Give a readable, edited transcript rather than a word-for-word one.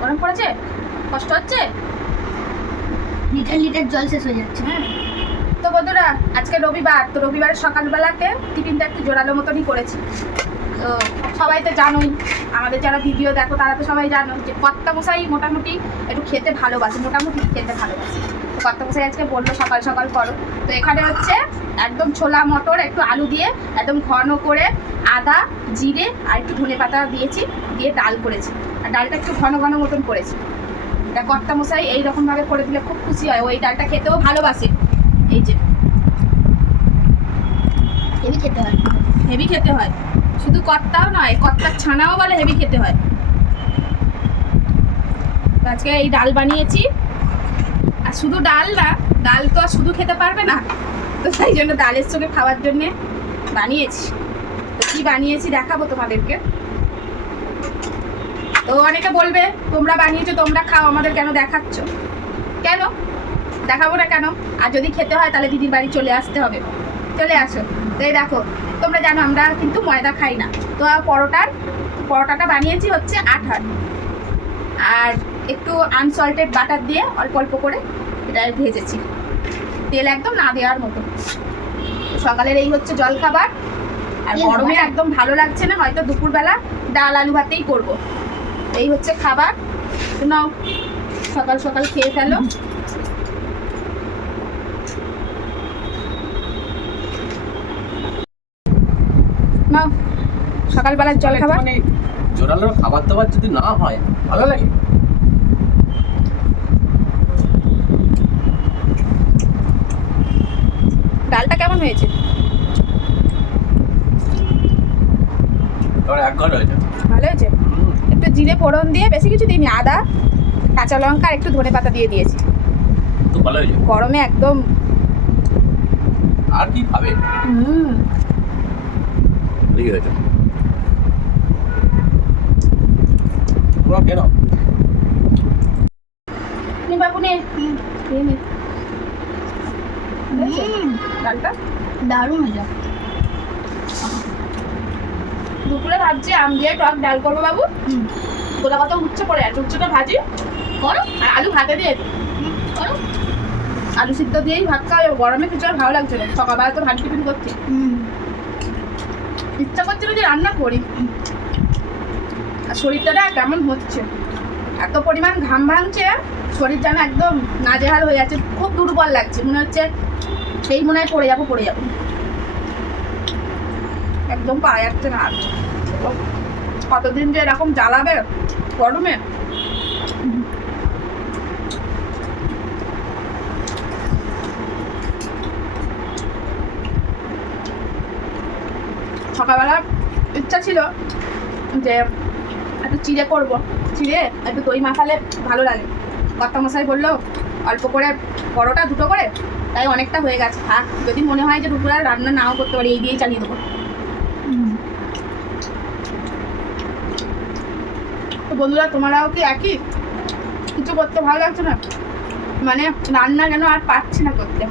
গরম পড়েছে, কষ্ট হচ্ছে, লিটার লিটার জল শেষ হয়ে যাচ্ছে। তো বন্ধুরা আজকে রবিবার, তো রবিবারের সকালবেলাতে টিফিনটা একটু জোরালো মতনই করেছি। তো সবাই তো জানোই, আমাদের যারা ভিডিও দেখো তারা তো সবাই জানো যে কর্তামশাই মোটামুটি একটু খেতে ভালোবাসে, মোটামুটি খেতে ভালোবাসে। তো কর্তামশাই আজকে বললো সকাল সকাল করো। তো এখানে হচ্ছে একদম ছোলা মটর একটু আলু দিয়ে একদম ঘন করে আদা জিরে আর একটু ধনেপাতা দিয়েছি, দিয়ে ডাল করেছি। আর ডালটা একটু ঘন ঘন মতন করেছি। এটা কর্তামশাই এইরকমভাবে করে দিলে খুব খুশি হয়, ওই ডালটা খেতেও ভালোবাসে। এই যে হেভি খেতে হয়, হেভি খেতে হয়, শুধু কর্তাও নয়, কর্তার ছানাও বলে হেভি খেতে হয়। আজকে এই ডাল বানিয়েছি, আর শুধু ডাল না, ডাল তো আর শুধু খেতে পারবে না, তো সেই জন্য ডালের সঙ্গে খাওয়ার জন্যে বানিয়েছি। তো কী বানিয়েছি দেখাবো তোমাদেরকে। তো অনেকে বলবে তোমরা বানিয়েছো তোমরা খাও, আমাদের কেন দেখাচ্ছ? কেন দেখাবো না কেন? আর যদি খেতে হয় তাহলে দিদির বাড়ি চলে আসতে হবে, চলে আসো। তো এই দেখো, তোমরা জানো আমরা কিন্তু ময়দা খাই না। তো পরোটাটা বানিয়েছি হচ্ছে আটার, আর একটু আনসল্টেড বাটার দিয়ে অল্প অল্প করে এটা ভেজেছি, তেল একদম না দেওয়ার মতো। সকালের এই হচ্ছে জলখাবার। আর গরমে একদম ভালো লাগছে না, হয়তো দুপুরবেলা ডাল আলু ভাতেই করবো। এই হচ্ছে খাবার, নাও সকাল সকাল খেয়ে ফেলো। নাও সকালবেলার জলখাবার। মানে জোরালো খাবার দাবার যদি না হয় ভালো লাগে। ডালটা কেমন হয়েছে? এক ঘর হয়েছে, ভালো হয়েছে। একটু জিরে ফোড়ন দিয়ে, বেশি কিছু দিইনি, আদা কাঁচা লঙ্কা আর একটু ধনেপাতা দিয়ে দিয়েছি। তো ভালো হয়েছে। গরমে একদম আর কি খাবে? ঠিক হয়েছে। তোমরা কেন নে বাবু নে, খেয়ে নে। হয়েছে? ডালটা দারুণ মজা। দুপুরে ভাবছি আম দিয়ে টক ডাল করবো বাবু। গোলা কত উচ্ছে পড়ে আছে, উচ্ছেটা ভাজি করো, আর আলু ভাতে দিয়ে করো। আলু সিদ্ধ দিয়েই ভাত খাওয়া যাবে। গরমে কিছু আর ভালো লাগছে না, সকালবেলা তো ভাত টিফিন করছি, ইচ্ছা করছিল যে রান্না করি। আর শরীরটা না কেমন হচ্ছে, এত পরিমাণ ঘাম ভাঙছে, শরীর যেন একদম নাজেহাল হয়ে যাচ্ছে, খুব দুর্বল লাগছে, মনে হচ্ছে সেই মনে হয় পড়ে যাবো। একদম পাওয়া যাচ্ছে না। আর কতদিন যে এরকম জ্বালাবে গরমে। সকালবেলা ইচ্ছা ছিল যে একটু চিড়ে করবো, চিড়ে একটু দই মাখালে ভালো লাগে। কর্তামশাই বললো অল্প করে পরোটা দুটো করে, তাই অনেকটা হয়ে গেছে, থাক, যদি মনে হয় যে দুপুরে রান্না নাও করতে পারি এই দিয়েই চালিয়ে দেবো। তো বন্ধুরা তোমরাও কি একই, কিছু করতে ভালো লাগছে না, মানে রান্না যেন আর পাচ্ছি না করতে।